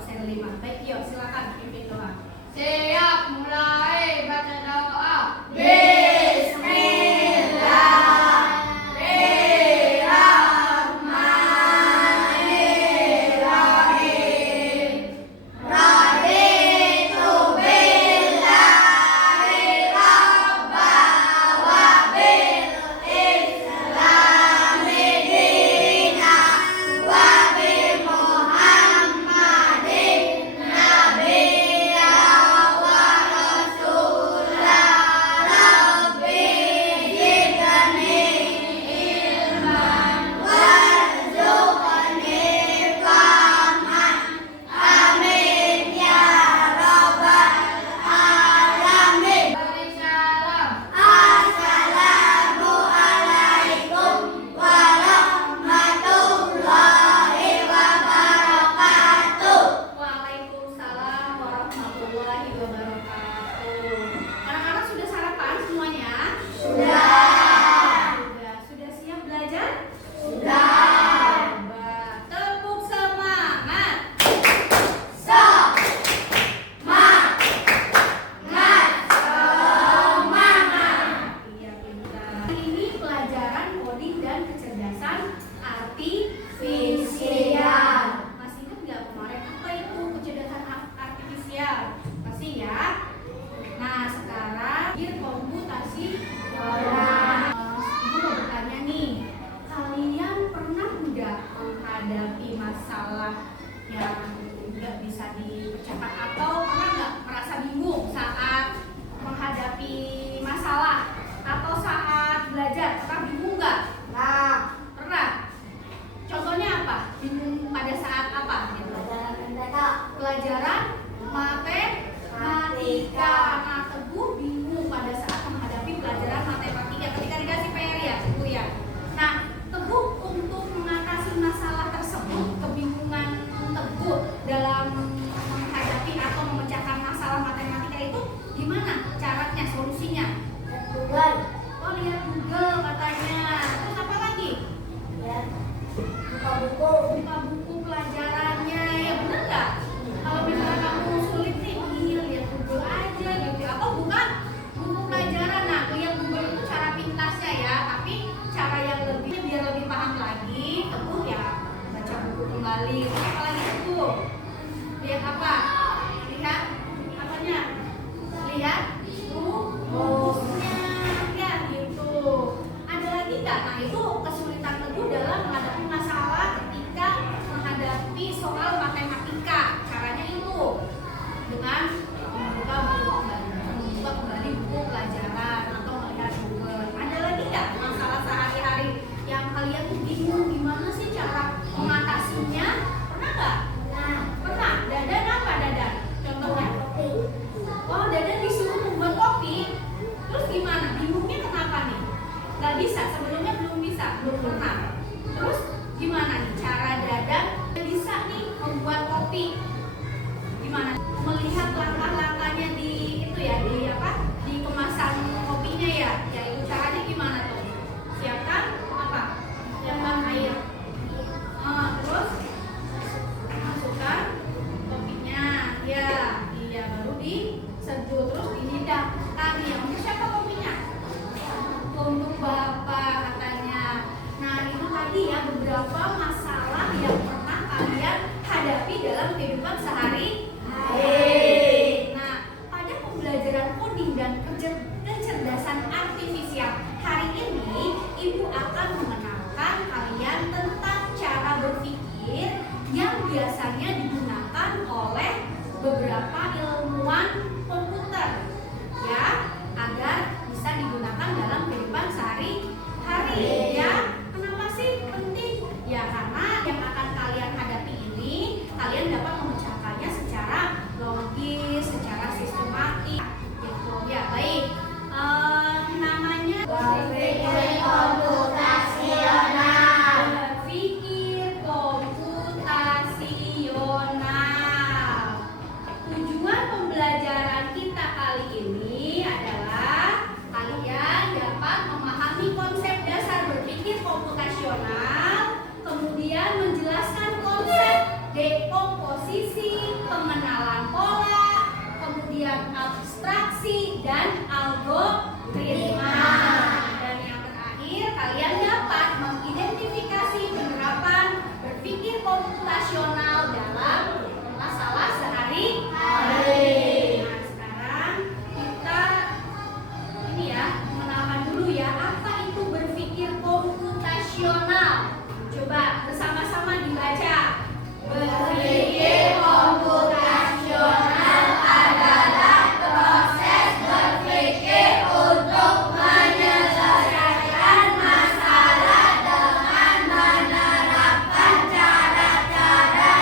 absen 5. Baik, yuk silakan pimpin doa. Siap, mulai baca doa. Waalaikumsalam warahmatullahi wabarakatuh. Anak-anak sudah sarapan semuanya? Sudah siap belajar? Tepuk semangat. Iya, pintar. Ini pelajaran coding dan kecerdasan artifisial. Masih ingat nggak kemarin apa itu kecerdasan artifisial? Masih ya? Nah, sekarang komputasi olah. Ibu mau bertanya nih, kalian pernah nggak menghadapi masalah yang nggak bisa dipecahkan atau pernah nggak merasa bingung saat menghadapi masalah atau saat belajar? Pernah bingung nggak? Pernah. Contohnya apa? Bingung pada saat apa? Pelajaran matematika. Nah, Teguh bingung pada saat menghadapi pelajaran matematika ketika dikasih PR ya, Teguh ya. Nah, Teguh untuk mengatasi masalah tersebut, kebingungan Teguh dalam menghadapi atau memecahkan masalah matematika itu gimana caranya, solusinya? Oh, lihat Google katanya. Terus apa lagi? Buka buku pelajarannya, ya benar nggak? Kalau misalnya kamu sulit nih, oh iya lihat Google aja gitu. Atau buka buku pelajaran. Nah, lihat Google itu cara pintasnya ya, tapi cara yang lebih biar lebih paham lagi, Teguh ya baca buku kembali. Apa lagi Teguh? Lihat apa? Lihat apanya? Lihat rumusnya, ya gitu. Ada lagi nggak? Nah, itu kesulitan Teguh dalam menghadapi masalah ketika menghadapi soal matematika. Caranya itu dengan membuka kembali buku pelajaran atau melihat Google. Ada lagi nggak masalah sehari-hari yang kalian tuh bingung gimana sih cara mengatasinya? Pernah nggak? Pernah. Dadan apa Dadan? Contohnya? Oh, Dadan disuruh membuat kopi. Terus gimana? Bingungnya kenapa nih? Nggak bisa, sebelumnya belum bisa, belum pernah. Terus gimana nih cara Dadan bisa nih membuat kopi? Gimana? Melihat langkah-langkahnya di itu ya, di apa? Di kemasan kopinya ya. Ya itu caranya gimana tuh? Siapkan apa? Siapkan air. Terus masukkan kopinya. Ya, iya baru diseduh terus dihidangkan ya. Untuk siapa kopinya? Untuk Bapak katanya. Nah, itu tadi ya beberapa masalah yang pernah kalian hadapi dalam kehidupan sehari-hari. Nah, pada pembelajaran coding dan kecerdasan artifisial hari ini, Ibu akan mengenalkan kalian tentang cara berpikir yang biasanya digunakan oleh beberapa ilmuwan komputer ya, agar bisa digunakan dalam kehidupan sehari-hari ya. Kenapa sih penting? Ya karena yang akan kalian hadapi ini kalian dapat memecahkannya secara logis, secara sistematik gitu ya. Baik, namanya berpikir komputasional. Tujuan pembelajaran bidang abstraksi dan algoritma. Dan yang terakhir, kalian dapat mengidentifikasi penerapan berpikir komputasional dalam masalah sehari-hari. Nah, sekarang kita mengenalkan dulu ya, apa itu berpikir komputasional. Coba bersama-sama dibaca. Berpikir komputasional adalah proses berpikir untuk menyelesaikan masalah dengan menerapkan cara-cara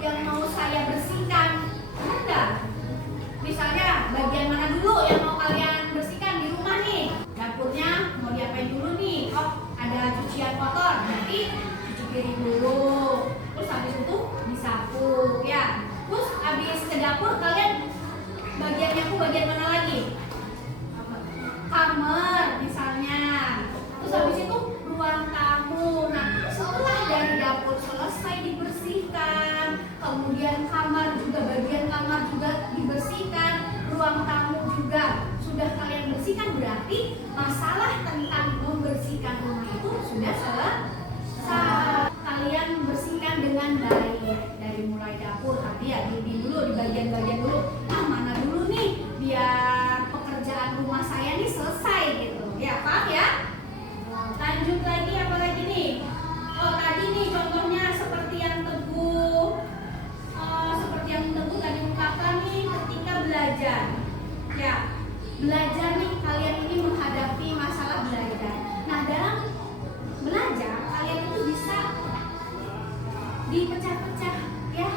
yang mau saya bersihkan? Benar nggak? Misalnya bagian mana dulu yang mau kalian bersihkan di rumah nih? Dapurnya mau diapain dulu nih? Oh, ada cucian kotor, nanti cuci piring dulu. Terus habis itu disapu, ya. Terus habis ke dapur kalian bagiannya aku bagian mana lagi? Kamar misalnya. Terus habis itu ruang tamu. Nah, setelah dari dapur selesai dibersihkan, kemudian kamar juga, bagian kamar juga dibersihkan, ruang tamu juga sudah kalian bersihkan, berarti masalah tentang membersihkan rumah itu sudah selesai. Kalian bersihkan dengan baik dari mulai dapur, tapi ya di dulu di bagian-bagian dulu. Ah, mana dulu nih biar pekerjaan rumah saya nih selesai gitu. Ya, paham ya? Lanjut lagi, apa lagi nih? Oh, tadi nih contohnya seperti yang Teguh tadi ungkapkan nih ketika belajar. Ya, belajar nih kalian ini menghadapi masalah belajar. Nah, dalam belajar kalian itu bisa dipecah-pecah ya.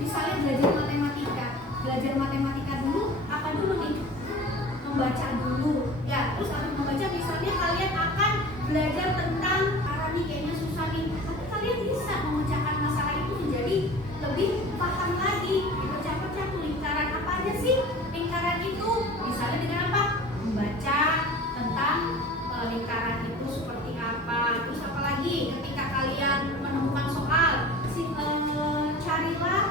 Misalnya belajar matematika. Belajar matematika dulu, apa dulu nih? Membaca dulu. Ya, terus habis membaca misalnya kalian akan belajar tentang nih kayaknya susah nih. Tapi kalian bisa memecahkan masalah itu menjadi lebih paham lagi. Dipecah-pecah tuh lingkaran apa aja sih? Lingkaran itu misalnya dengan apa? Membaca tentang lingkaran itu seperti apa. Terus apa lagi? Ketika kalian menemukan soal, carilah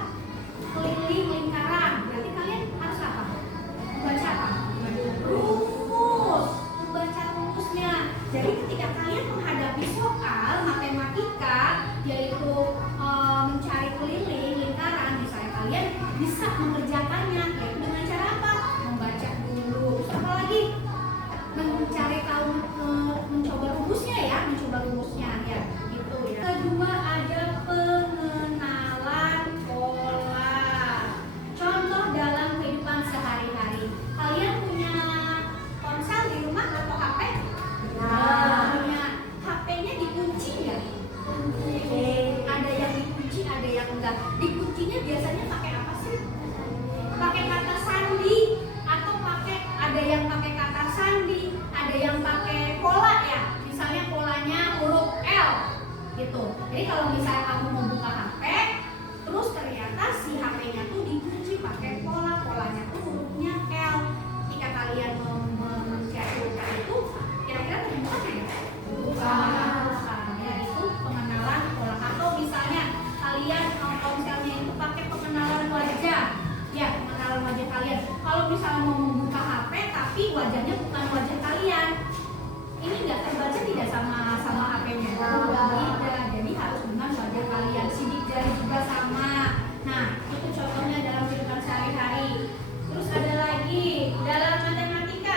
keliling lingkaran. Berarti kalian harus apa? Membaca apa? Rumus. Membaca rumusnya. Jadi ketika kalian menghadapi soal matematika, yaitu mencari keliling lingkaran, misalnya kalian bisa mengerjakannya yaitu dengan cara apa? Membaca dulu. Terus apa lagi? Mencari tahu, mencoba rumusnya ya, ya gitu ya. Kedua ada pengenalan pola. Contoh dalam kehidupan sehari-hari. Kalian punya ponsel di rumah atau HP? Punya. HP-nya dikunci nggak? Ada yang dikunci, ada yang enggak. Dikuncinya biasanya pakai apa sih? Pakai kata sandi atau ada yang pakai kata sandi, ada yang pakai pola ya. Misalnya polanya huruf L gitu. Jadi kalau misalnya kamu mau buka HP, terus ternyata si HP-nya tuh dikunci pakai polanya tuh hurufnya L. Ketika kalian mencari itu, kira-kira terbuka nggak ya? Ya, itu pengenalan pola. Atau misalnya kalian ponselnya itu pakai pengenalan wajah. Ya, pengenalan wajah kalian. Kalau misalnya mau membuka HP tapi wajahnya bukan wajah kalian, ini nggak terbaca tidak sama HP-nya? Tidak, jadi harus dengan wajah kalian. Sidik jari juga sama. Nah, itu contohnya dalam kehidupan sehari-hari. Terus ada lagi dalam matematika.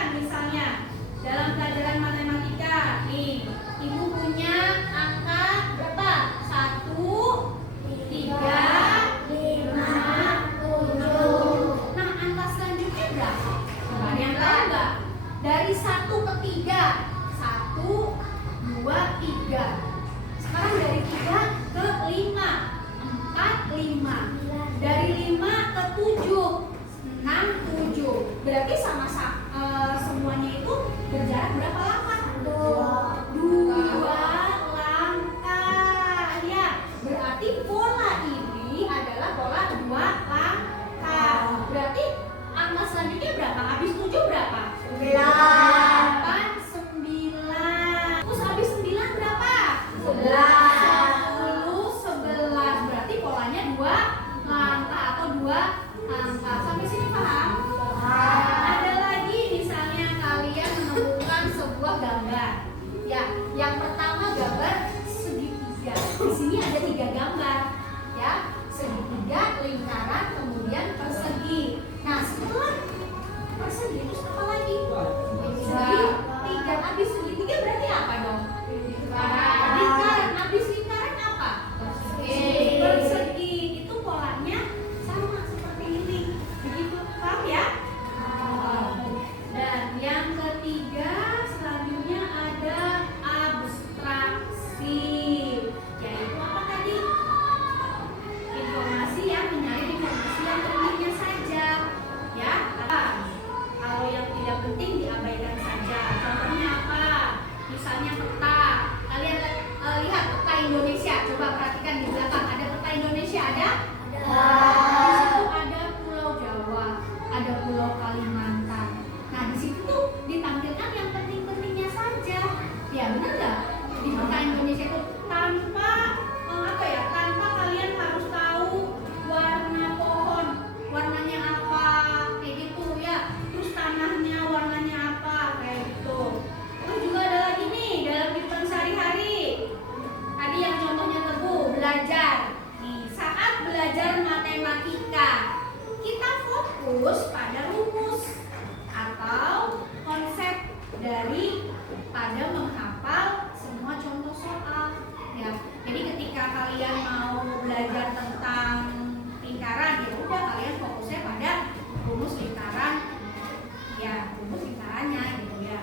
fokus pada rumus atau konsep daripada menghafal semua contoh soal ya. Jadi ketika kalian mau belajar tentang lingkaran ya udah kalian fokusnya pada rumus lingkaran ya, rumus lingkarannya gitu ya.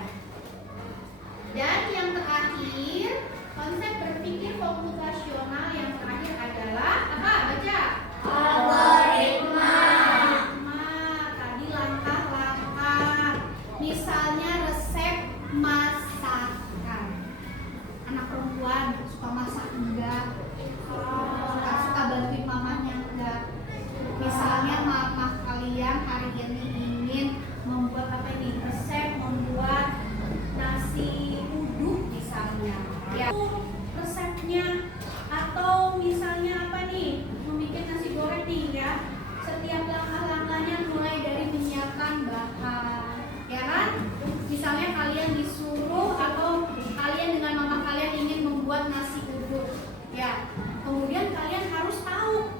Dan yang terakhir, konsep berpikir komputasional yang terakhir adalah apa? Baca. Algoritma. Tadi langkah-langkah. Misalnya resep masakan. Anak perempuan suka masak enggak? Suka bantuin mamanya enggak? Misalnya mama kalian hari ini ingin membuat apa ini? Resep membuat nasi uduk misalnya. Ya, resepnya atau misalnya apa nih? Membuat nasi goreng nih ya. Setiap langkah-langkahnya mulai dari menyiapkan bahan, ya kan? Misalnya kalian disuruh atau kalian dengan mama kalian ingin membuat nasi uduk, ya. Kemudian kalian harus tahu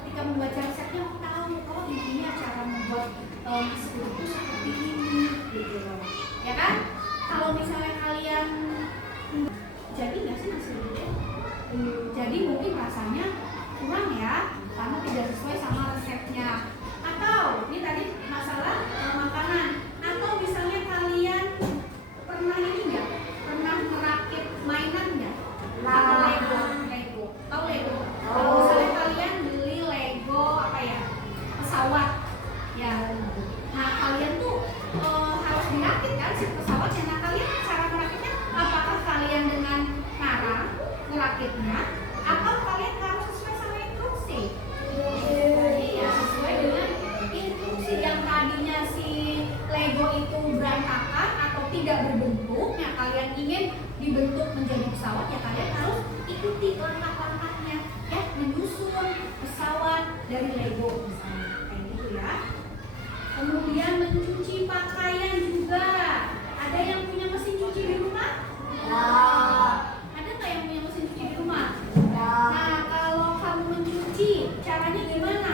ketika membaca resepnya tahu oh ini cara membuat nasi uduk itu seperti ini, gitu loh, ya kan? Kalau misalnya kalian jadi nggak sih nasi uduk? Jadi mungkin rasanya kurang ya, karena tidak sesuai sama resepnya. Atau ini tadi masalah makanan. Atau misalnya kalian pernah ini nggak? Pernah merakit mainan nggak? Atau Lego? Lego. Tahu Lego? Kalau misalnya kalian beli Lego apa ya? Pesawat. Ya. Nah kalian tuh harus dirakit kan si pesawatnya. Nah kalian cara merakitnya apakah kalian dengan ngarang merakitnya? Atau kalian harus sesuai sama instruksi? Iya, sesuai dengan instruksi yang tadinya si Lego itu berantakan atau tidak berbentuk, yang kalian ingin dibentuk menjadi pesawat, ya kalian harus ikuti langkah-langkahnya, ya menyusun pesawat dari Lego misalnya, kayak gitu ya. Kemudian mencuci pakaian juga. Ada yang punya mesin cuci di rumah? Ada nggak yang punya mesin cuci di rumah? Nah, kalau kamu mencuci, caranya gimana?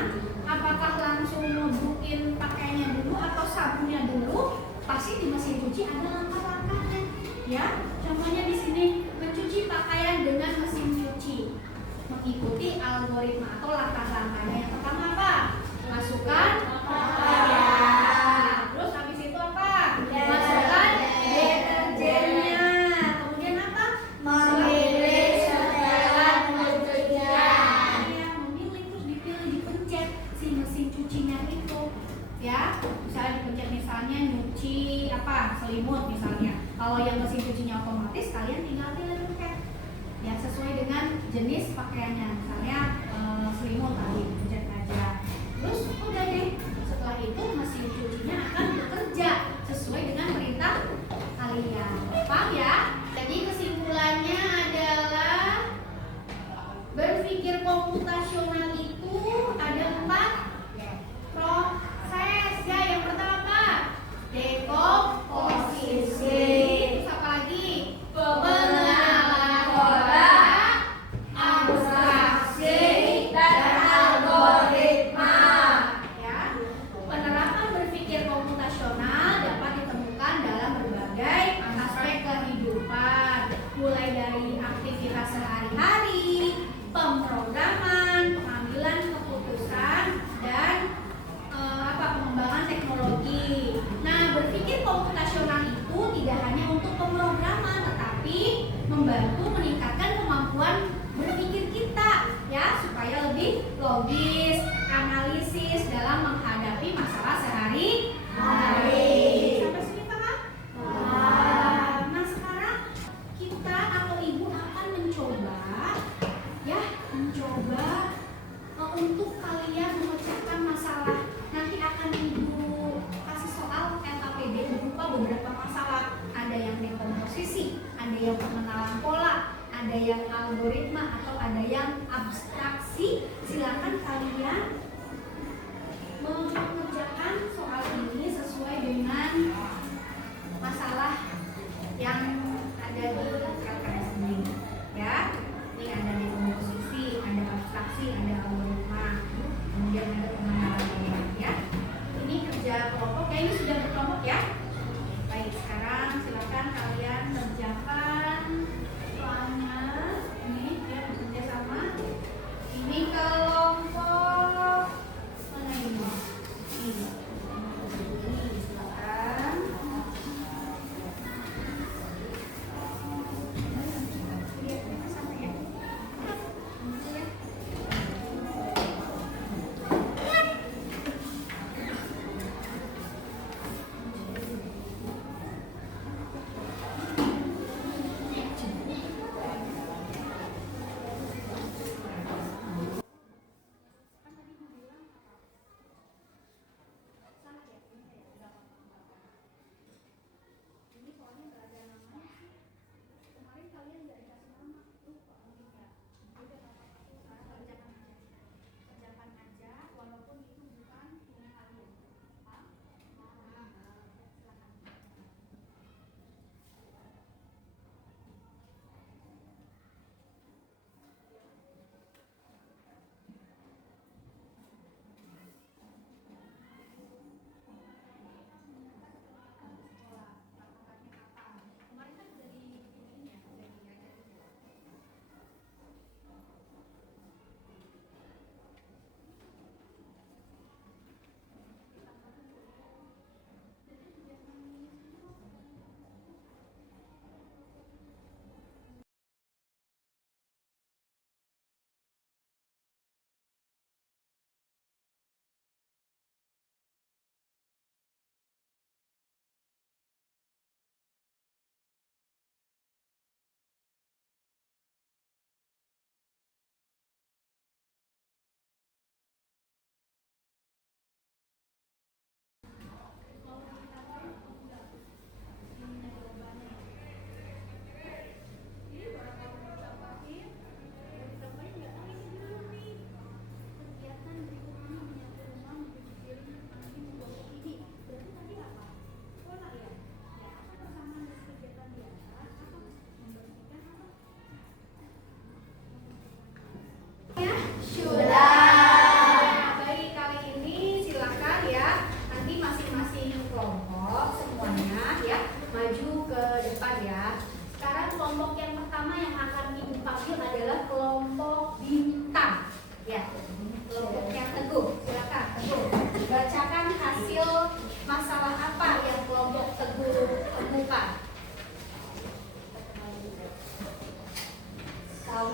Apakah langsung ngebukin pakaiannya dulu atau sabunnya dulu? Pasti di mesin cuci ada langkah-langkahnya, ya. Contohnya di sini mencuci pakaian dengan mesin cuci, mengikuti algoritma atau langkah-langkahnya. Yang pertama apa? Masukkan pakaian. Terus habis itu apa? Masukkan deterjennya. Kemudian apa? Memilih setelah pencucian. Ya, memilih terus dipilih, dipencet si mesin cucinya itu, ya. Misalnya dipencet misalnya nyuci apa? Selimut misalnya. Kalau yang mesin cucinya otomatis, kalian tinggal pilih pencet. Ya, sesuai dengan jenis pakaiannya. Misalnya selimut tadi pencet aja. Terus udah deh. Setelah itu mesin cucinya akan bekerja sesuai dengan perintah kalian. Paham ya? Jadi kesimpulannya adalah berpikir komputasional itu ada 4 proses ya. Yang pertama apa? Dekomposisi. Terus apa lagi? Pengenalan pola, abstraksi, dan algoritma.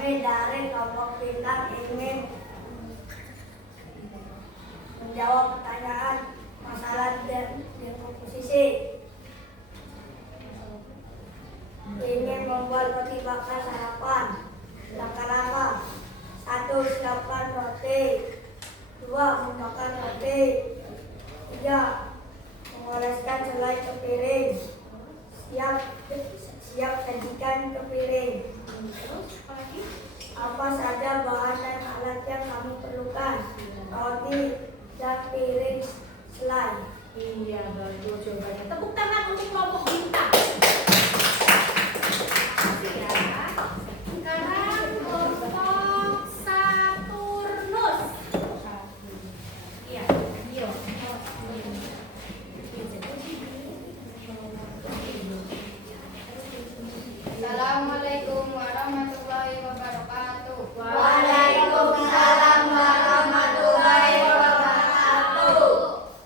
Kami dari kelompok bintang ingin menjawab pertanyaan masalah dan komposisi. Ingin membuat roti bakar sarapan. Langkah-langkah: 1. Siapkan roti. 2. Membakar roti. 3. Mengoleskan selai ke piring. Siap sajikan ke piring. Terus apa lagi? Apa saja bahan dan alat yang kami perlukan? Roti dan piring selai. Iya, bagus jawabannya. Tepuk tangan untuk kelompok bintang. Makasih ya. Sekarang kelompok Saturnus. Iya, Gio. Assalamualaikum warahmatullahi wabarakatuh. Waalaikumsalam warahmatullahi wabarakatuh.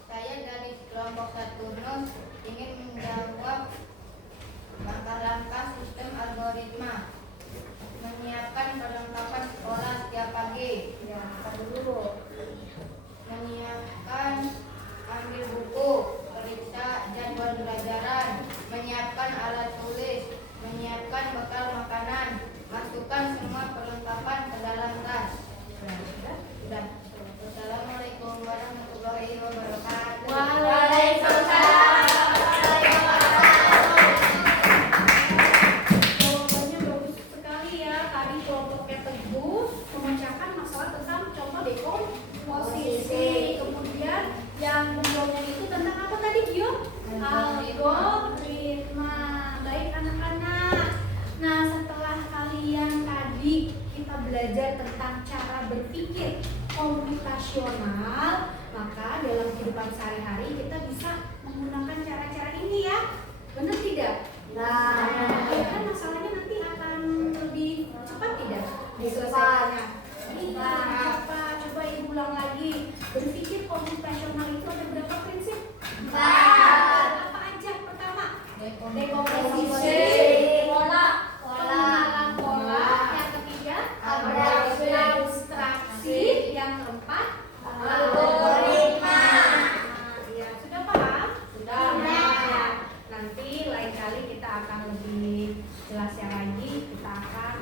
Saya dari kelompok Saturnus ingin menjawab langkah-langkah sistem algoritma. Menyiapkan perlengkapan sekolah setiap pagi. Ya, dulu. Menyiapkan ambil buku, periksa jadwal pelajaran, menyiapkan alat tulis, menyiapkan bekal makanan, masukkan semua perlengkapan ke dalam tas. Sudah. Assalamualaikum warahmatullahi wabarakatuh. Waalaikumsalam warahmatullahi wabarakatuh. Jawabannya bagus sekali ya. Tadi kelompoknya Teguh memecahkan masalah tentang contoh dekomposisi. Kemudian yang keduanya itu tentang apa tadi, Gio? Algoritma. Baik anak-anak. Nah, setelah kalian tadi kita belajar tentang cara berpikir komputasional, maka dalam kehidupan sehari-hari kita bisa menggunakan cara-cara ini ya. Benar tidak? Nah, Ya kan masalahnya nanti akan lebih cepat tidak diselesaikannya? Iya, cepat. Coba ibu ulang lagi. Berpikir komputasional itu ada berapa prinsip? Apa aja? Pertama, dekomposisi, pengenalan pola. Yang ketiga, abstraksi. Yang keempat, algoritma. Ya, sudah paham? Sudah. Ya. Nanti lain kali kita akan lebih jelasnya lagi. Kita akan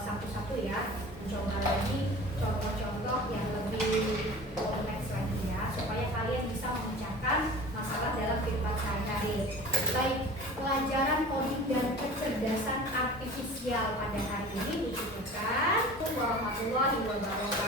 satu-satu ya mencoba lagi contoh-contoh yang lebih kompleks lagi ya, supaya kalian bisa memecahkan masalah dalam kehidupan sehari-hari. Baik, pelajaran coding dan kecerdasan artifisial pada hari ini dicukupkan. Warahmatullahi wabarakatuh.